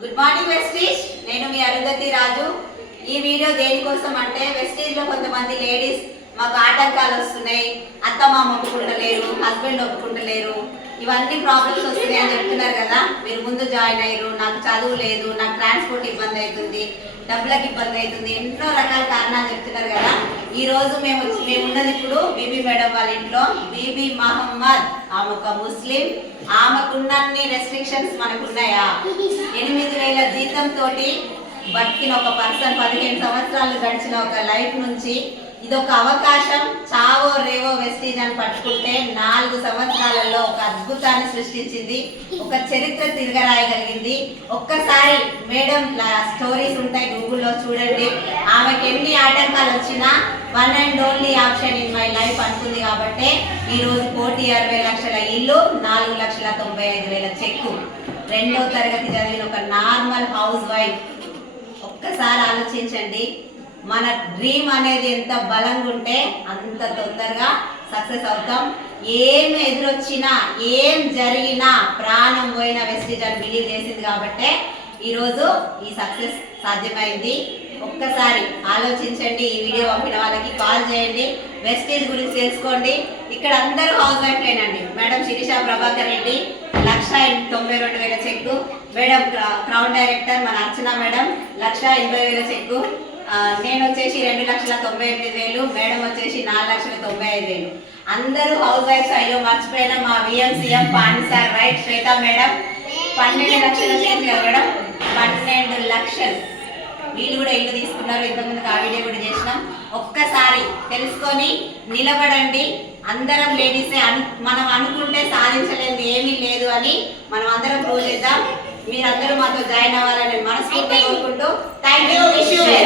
Good morning Vestige నేను మీ అరుంధతి రాజు. ఈ video దేనికోసం అంటే వెస్టీజ్లో కొంతమంది లేడీస్ మాకు ఆటంకాలు వస్తున్నాయి. అత్త మామ ఒప్పుకుంటలేరు హస్బెండ్ ఒప్పుకుంటలేరు. ఇవన్నీ ప్రాబ్లమ్స్ వస్తున్నాయి అని చెప్తున్నారు కదా. మీరు ముందు జాయిన్ అయ్యారు. నాకు చదువు లేదు నాకు ట్రాన్స్పోర్ట్ ఇబ్బంది అవుతుంది డబ్బులకు ఇబ్బంది అవుతుంది ఎన్నో రకాల కారణాలు చెప్తున్నారు కదా. ఈ రోజు మేము మేమున్నది ఇప్పుడు బీబీ మేడం వాళ్ళ ఇంట్లో. బీబీ మహమ్మద్ ఆమె ఒక ముస్లిం. ఆమెకున్నన్ని రెస్ట్రిక్షన్స్ మనకున్నాయా? ఎనిమిది వేల జీతంతో బతికిన ఒక పర్సన్ పదిహేను సంవత్సరాలు గడిచిన ఒక లైఫ్ నుంచి ఇదొక అవకాశం చావో రేవో వెస్టీజ్ అని పట్టుకుంటే నాలుగు సంవత్సరాలలో ఒక అద్భుతాన్ని సృష్టించింది ఒక చరిత్ర తిరగరాయగలిగింది. ఒక్కసారి మేడం స్టోరీస్ ఉంటాయి గూగుల్లో చూడండి. ఆమెకి ఎన్ని ఆటంకాలు వచ్చినా one and only option in my life అనుకుంది కాబట్టి ఈరోజు కోటి అరవై లక్షల ఇల్లు నాలుగు లక్షల తొంభై ఐదు వేల చెక్కు. రెండో తరగతి చదివిన ఒక నార్మల్ హౌస్ వైఫ్. ఒక్కసారి ఆలోచించండి. మన డ్రీమ్ అనేది ఎంత బలంగా ఉంటే అంత తొందరగా సక్సెస్ అవుతాం. ఏం ఎదురొచ్చినా ఏం జరిగినా ప్రాణం పోయిన వెస్టిజ్ అని బిలీవ్ చేసింది కాబట్టే ఈరోజు ఈ సక్సెస్ సాధ్యమైంది. ఒక్కసారి ఆలోచించండి ఈ వీడియో పంపిన వాళ్ళకి కాల్ చేయండి. వెస్టేజ్ గురించి తెలుసుకోండి. ఇక్కడ అందరూ హౌస్ వైఫ్లేనండి మేడం శిరీష ప్రభాకర్ రెడ్డి లక్ష తొంభై రెండు వేల చెక్కు. మేడం క్రౌన్ డైరెక్టర్ మన అర్చన మేడం లక్ష ఎనభై వేల చెక్కు. నేను వచ్చేసి రెండు లక్షల తొంభై ఎనిమిది వేలు మేడం వచ్చేసి నాలుగు లక్షల తొంభై ఐదు వేలు. అందరూ హౌస్ వైఫ్స్ అయ్యో మర్చిపోయిన మా VM CM Pandi sir right Swetha madam పన్నెండు లక్షల చేతులు మేడం పన్నెండు లక్షలు. వీళ్ళు కూడా ఇల్లు తీసుకున్నారు. ఇంతకుముందుకు ఆ వీడియో కూడా చేసినాం. ఒక్కసారి తెలుసుకొని నిలబడండి. అందరం లేడీసే అను మనం అనుకుంటే సాధించలేదు ఏమీ లేదు అని మనం అందరం ప్రూవ్ చేద్దాం. మీరందరూ మాతో జాయిన్ అవ్వాలని మనస్ఫూర్తిగా కోరుకుంటూ